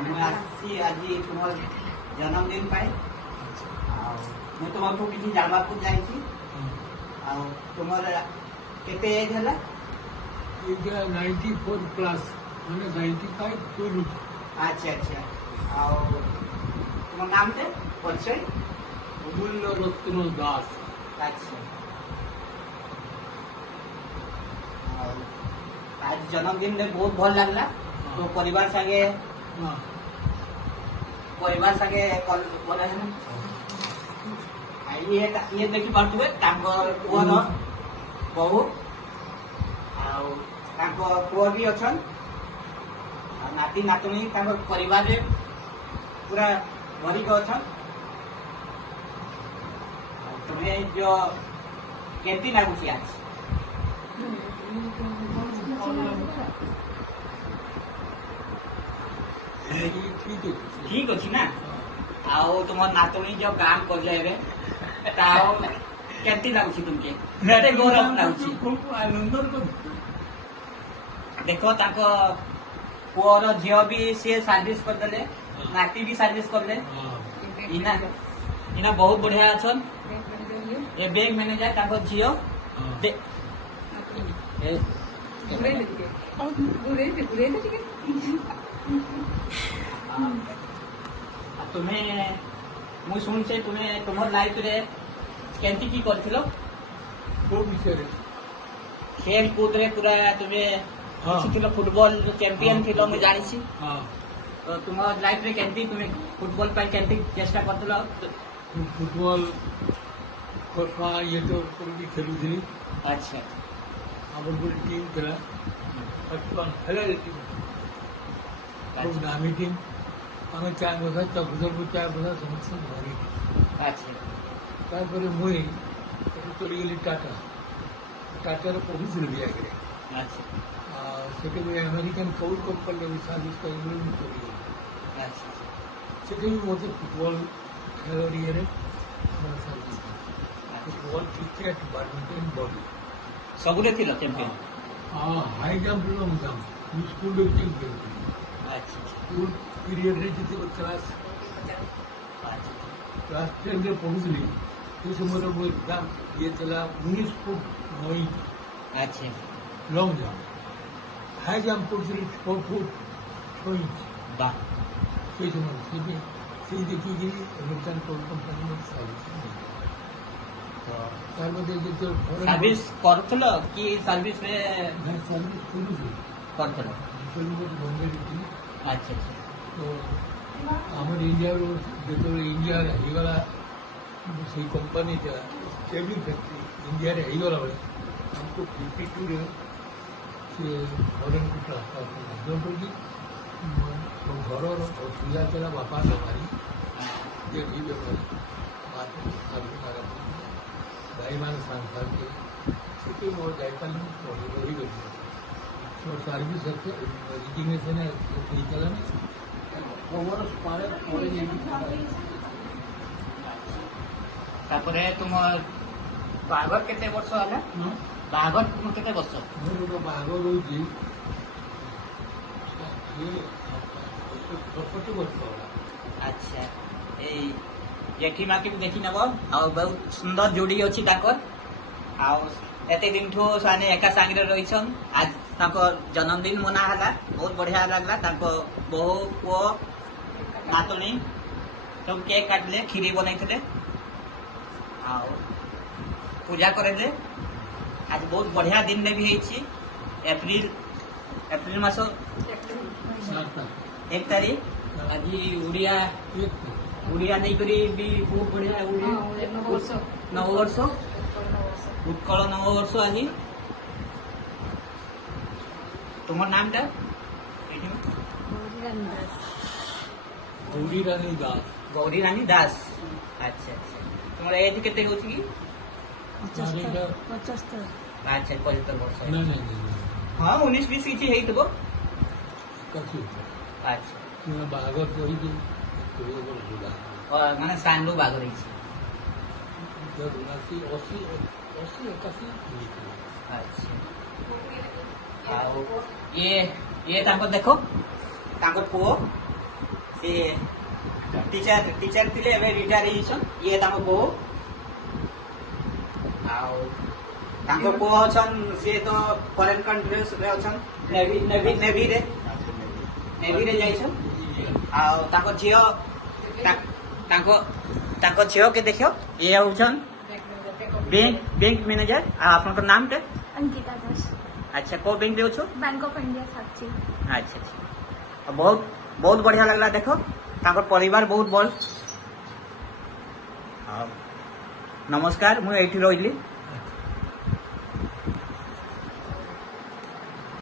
मुझे आसी आज तुम जन्मदिन पाए मुझे तुमको किसी जानवा को जाइए तुम केते एज है 94 प्लस मैंने 95 पूरी। अच्छा अच्छा तुम नाम थे परिचय अमूल्य रत्न दास। अच्छा आज जन्मदिन में बहुत भल लगला तो परिवार संगे हाँ परिवार संगे बोला है ये देखी पार्थुए पुअर बहु पुआ भी अच्छा नाती नातुणी परिवार रे पूरा भरी के अच्छा तुम्हें जो केमती लगुच आज ठीक अच्छी ना आओ तुम नातुणी जो काम कर जाए केमती लगुच तुमके केते गौरव लगुच खूब आनंद देखो ताको पुअर झील भी सी सर्विस करदे नाती भी सर्विस करदे इना इना बहुत बढ़िया अच्छन ये बैंक मैनेजर ताको झील दे तुम्हें मुझे शुण से तुम्हें तुम लाइफ रे केमती की करथिलो खूब विषय खेल कूद रे पूरा तुम्हें फुटबॉल चैंपियन थिलो मैं जानी सी हाँ तो तुम लाइफ रे केमती तुम्हें फुटबॉल पर केमती चेष्टा करथिलो फुटबॉल खरफा ये तो भी खेलुଥିଲି। अच्छा ଆମର ଗୋଟେ ଟିମ୍ ଥିଲା ପାକିସ୍ତାନ ଖେଳାଳି ଟିମ୍ खूब दामी टीम ଆମେ ଚାରି ବଛା ଚକୁଧରପୁର ଚାରି ବଛା ସମସ୍ତେ ଧରି अच्छा ତାପରେ ମୁଇଁ ଏଠୁ ଚଳିଗଲି ଟାଟାରେ ପଢ଼ୁଥିଲି ବି ଆଗରେ अच्छा ଆଉ ସେଠି ବି ଆମେରିକାନ୍ କୋଉଲ କମ୍ପାନୀରେ ବି ସର୍ଭିସ୍ କରିକି ମୁଁ ଚଳିଗଲି। अच्छा ସେଠି ବି ମୋତେ ଫୁଟବଲ ଖେଳ ଇଏରେ service football cricket badminton body सबुरे थिलो चैंपियन हाँ high jump long jump school में चैंपियन अच्छा स्कूल पीरियड रे जिते क्लास 10 रे पहुंचली तो समय वो एग्जाम ये चला 19 फुट 9 इंच अच्छा लॉन्ग जंप हाई जंप पहुंचली 4 फुट 6 इंच वाह से समय से देखी गई अमेरिकन कोल कंपनी में सर्विस सर्विस करथलो कि सर्विस में सर्विस शुरू से करथलो बॉम्बे अच्छा अच्छा तो आम इंडिया जो इंडिया होगा से कंपनी केबिन फैक्ट्री इंडिया होगा बेले हमको 52 से फरेन को ट्रांसफर किया जो कि घर असुविधा चला बापा बेमारी ये भी बेमारी भाई मान संसार के से मोर जापान पढ़ी गई तो सर्विस रिजिग्नेशन होता ओवर पारे तापरे तुम बागर केते वर्ष होला बागर तुम केते वर्ष मोर बागर होची 40 वर्ष होला। अच्छा ए जेठी माँ की देखी नब आ बहुत सुंदर जोड़ी अच्छी ताकर एते दिन ठो साने एका सांगरे रहीछन आज ताकर जन्मदिन मना हला बहुत बढ़िया लागला ताको बहु पुओ नातुनी सब केक काटले खीरी बनैथिले आ पूजा करेले आज बहुत बढ़िया दिन में भी हेछि एप्रिल मास 1 तारीख आज उड़िया नहीं करी भी बहुत बढ़िया नववर्ष उत्कल नववर्ष आज तुम नाम टा गौरी रानी दास गौरी रानी दास अच्छा अच्छा तुम्हारा एज केते होछि की 75 अच्छा 75 वर्ष नहीं नहीं हाँ 19-20 किछि हेइतबो कछु अच्छा तुम बागर कहि दे माने सांडू बाग रही अच्छा ये ताको देखो ताको पुओ ସେ ଟିଚର ଥିଲେ ଏବେ ରିଟାୟାର ହେଇଛନ୍ ଇଏ ତାଙ୍କ ବୋଉ ଆଉ ତାଙ୍କ ପୁଅ ଅଛନ୍ ସିଏ ତ ଫରେନ୍ କଣ୍ଟ୍ରିରେ ଅଛନ୍ ନେଭିରେ ଯାଇଛନ୍ ଆଉ ତାଙ୍କ ଝିଅ ତାଙ୍କ ଝିଅ କେ ଦେଖିବ ଇଏ ହଉଛନ୍ बैंक मैनेजर आपनकर नाम टे अंकिता दास अच्छा को बैंक दे छो बैंक ऑफ इंडिया साक्षी अच्छा अच्छा बहुत बहुत बढ़िया लगला देखो ताकर परिवार बहुत बल नमस्कार मु एठी रहिली